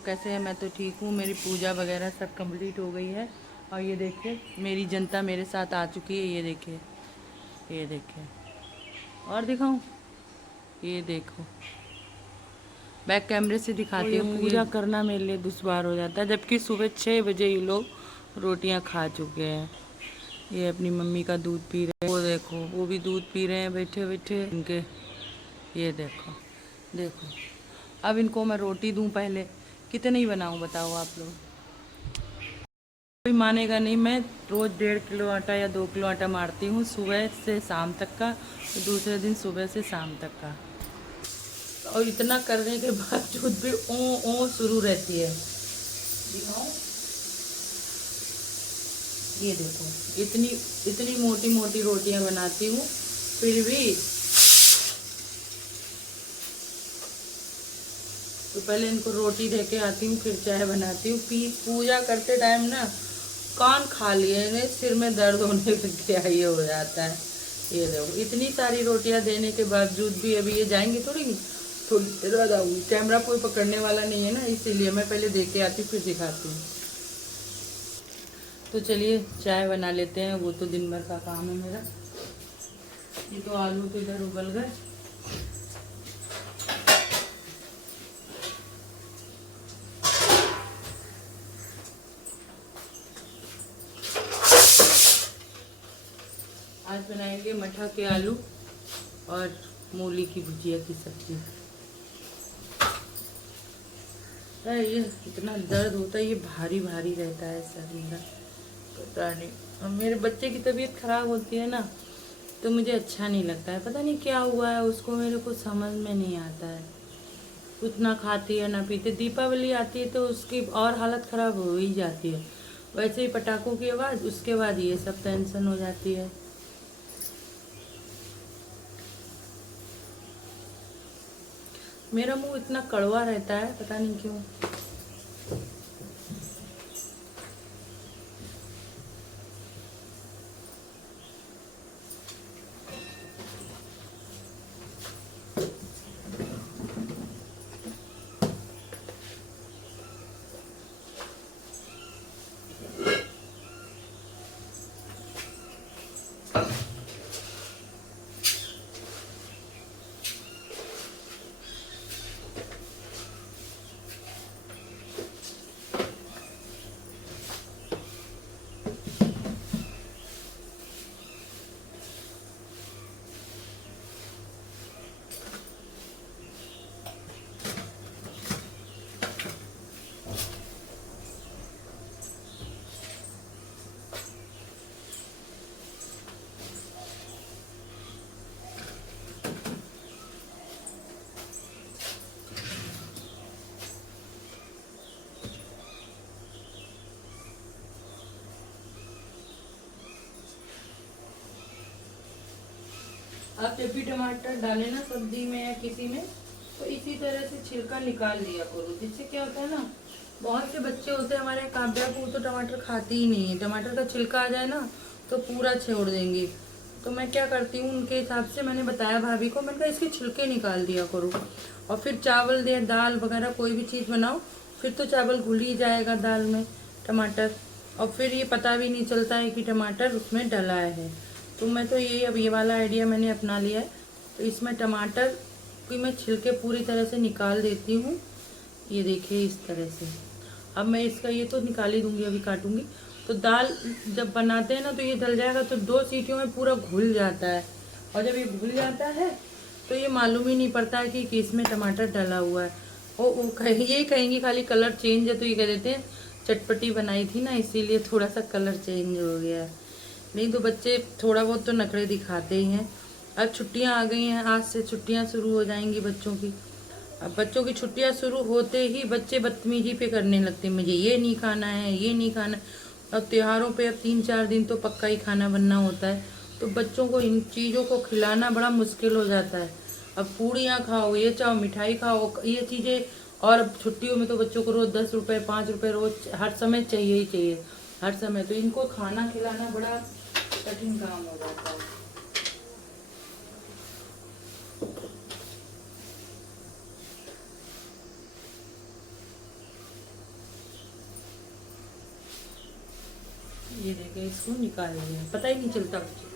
कैसे है? मैं तो ठीक हूँ। मेरी पूजा वगैरह सब कंप्लीट हो गई है। और ये देखिए मेरी जनता मेरे साथ आ चुकी है। ये देखिए, ये देखिए, और दिखाऊं? ये देखो, बैक कैमरे से दिखाती हूँ। पूजा करना मेरे लिए दुश्वार हो जाता है, जबकि सुबह 6 बजे ये लोग रोटियां खा चुके हैं। ये अपनी मम्मी का दूध पी रहे हैं। वो देखो, वो भी दूध पी रहे हैं बैठे बैठे इनके। ये देखो, देखो। अब इनको मैं रोटी दूं पहले, कितनी बनाऊं बताओ आप लोग? कोई मानेगा नहीं। मैं रोज़ 1.5 किलो आटा या 2 किलो आटा मारती हूँ, सुबह से शाम तक का, तो दूसरे दिन सुबह से शाम तक का। और इतना करने के बावजूद भी ओ ओ शुरू रहती है। दिखाऊं? ये देखो, इतनी इतनी मोटी मोटी रोटियां बनाती हूँ, फिर भी। तो पहले इनको रोटी दे के आती हूँ, फिर चाय बनाती हूँ। पूजा करते टाइम ना कान खा लिए, सिर में दर्द होने लग गया, ये हो जाता है। ये देखो, इतनी सारी रोटियां देने के बावजूद भी अभी ये जाएंगे थोड़ी थोड़ी देर आऊँगी। कैमरा कोई पकड़ने वाला नहीं है ना, इसीलिए मैं पहले दे के आती हूँ फिर दिखाती हूँ। तो चलिए चाय बना लेते हैं, वो तो दिन भर का काम है मेरा। ये तो आलू तो इधर उबल गए। आज बनाएंगे मठा के आलू और मूली की भुजिया की सब्जी। ये इतना दर्द होता है, ये भारी भारी रहता है सर मेरा, पता नहीं। और मेरे बच्चे की तबीयत खराब होती है ना, तो मुझे अच्छा नहीं लगता है। पता नहीं क्या हुआ है उसको, मेरे को समझ में नहीं आता है। कुछ ना खाती है ना पीती। दीपावली आती है तो उसकी और हालत खराब हो ही जाती है। वैसे ही पटाखों की आवाज़, उसके बाद ये सब टेंशन हो जाती है। मेरा मुंह इतना कड़वा रहता है, पता नहीं क्यों। आप जब भी टमाटर डालें ना सब्जी में या किसी में, तो इसी तरह से छिलका निकाल लिया करो। जिससे क्या होता है ना, बहुत से बच्चे होते हैं हमारे काव्या को, तो टमाटर खाती ही नहीं है। टमाटर का छिलका आ जाए ना तो पूरा छोड़ देंगी। तो मैं क्या करती हूँ, उनके हिसाब से मैंने बताया भाभी को, मैंने कहा इसके छिलके निकाल दिया करो। और फिर चावल दे, दाल वगैरह कोई भी चीज़ बनाओ, फिर तो चावल घुल ही जाएगा दाल में टमाटर। और फिर ये पता भी नहीं चलता है कि टमाटर उसमें डला है। तो मैं तो अब ये वाला आइडिया मैंने अपना लिया है। तो इसमें टमाटर की मैं छिलके पूरी तरह से निकाल देती हूँ। ये देखिए इस तरह से। अब मैं इसका ये तो निकाल ही दूंगी, अभी काटूंगी। तो दाल जब बनाते हैं ना तो ये डल जाएगा, तो 2 सीटियों में पूरा घुल जाता है। और जब ये घुल जाता है तो ये मालूम ही नहीं पड़ता है कि इसमें टमाटर डला हुआ है। ये कहेंगी खाली कलर चेंज है, तो ये कह देते हैं चटपटी बनाई थी ना, इसीलिए थोड़ा सा कलर चेंज हो गया है। नहीं तो बच्चे थोड़ा बहुत तो नखरे दिखाते ही हैं। अब छुट्टियां आ गई हैं, आज से छुट्टियां शुरू हो जाएंगी बच्चों की। अब बच्चों की छुट्टियां शुरू होते ही बच्चे बदतमीजी पे करने लगते हैं, मुझे ये नहीं खाना है, ये नहीं खाना। अब त्योहारों पे अब 3-4 दिन तो पक्का ही खाना बनना होता है। तो बच्चों को इन चीज़ों को खिलाना बड़ा मुश्किल हो जाता है। अब पूड़ियाँ खाओ, ये चाहो, मिठाई खाओ, ये चीज़ें। और अब छुट्टियों में तो बच्चों को रोज़ 10 रुपये 5 रुपये रोज हर समय चाहिए ही चाहिए, हर समय। तो इनको खाना खिलाना बड़ा कठिन काम हो जाता है। सब्जी देके इसको निकाल दिया, पता ही नहीं चलता मुझे।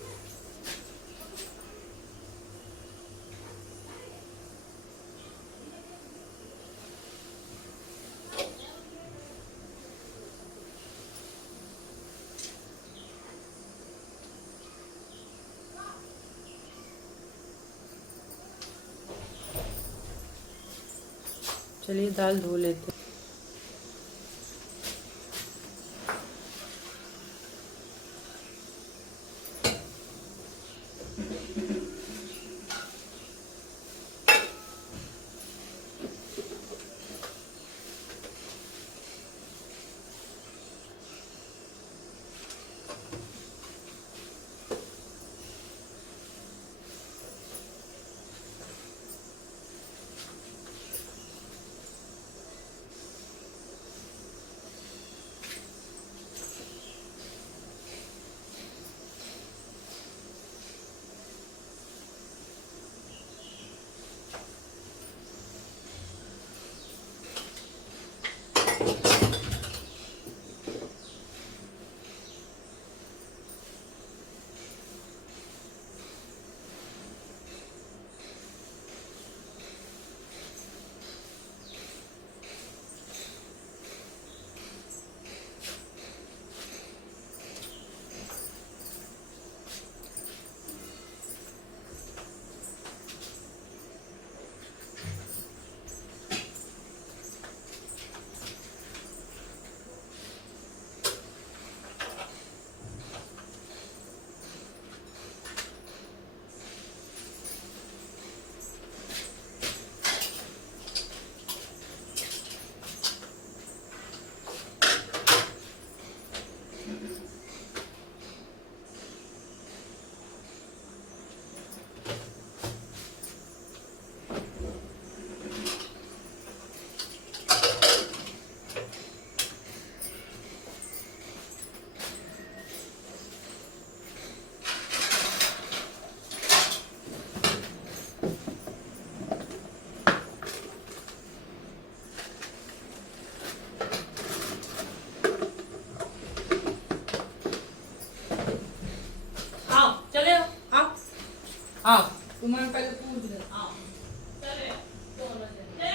चलिए दाल धो लेते हैं। आओ तुम्हारे पहले पूछ ले। आओ चले दोनों जने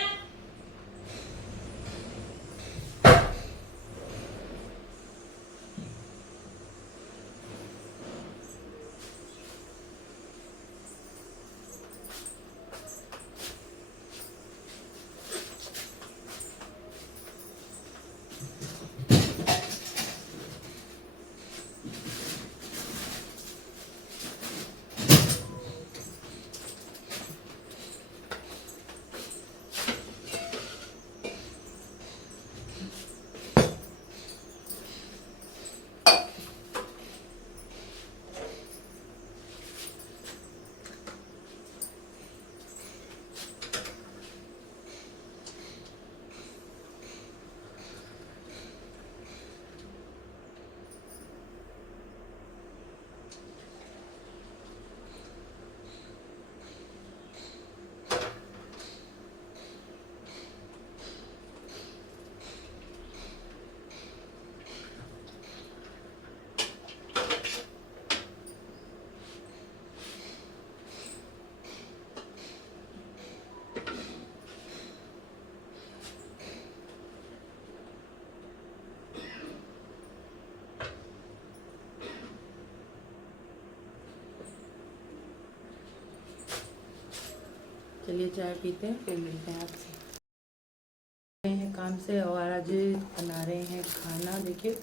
चलिए चाय पीते हैं फिर मिलते हैं आपसे। हैं काम से और आज बना रहे हैं खाना। देखिए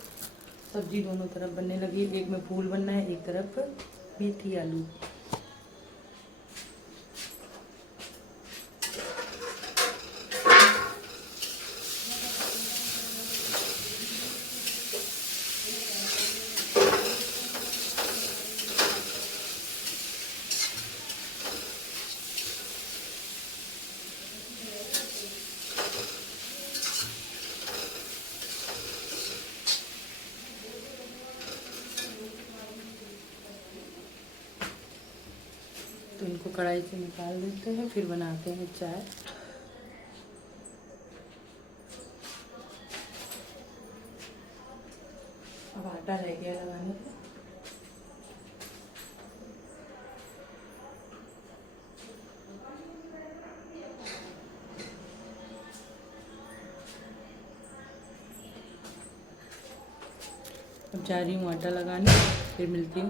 सब्जी दोनों तरफ बनने लगी, एक में फूल बनना है, एक तरफ मेथी आलू। तो इनको कढ़ाई से निकाल देते हैं, फिर बनाते हैं चाय। अब आटा रह गया लगाने को। अब जा रही हूँ आटा लगाने, फिर मिलती हूँ।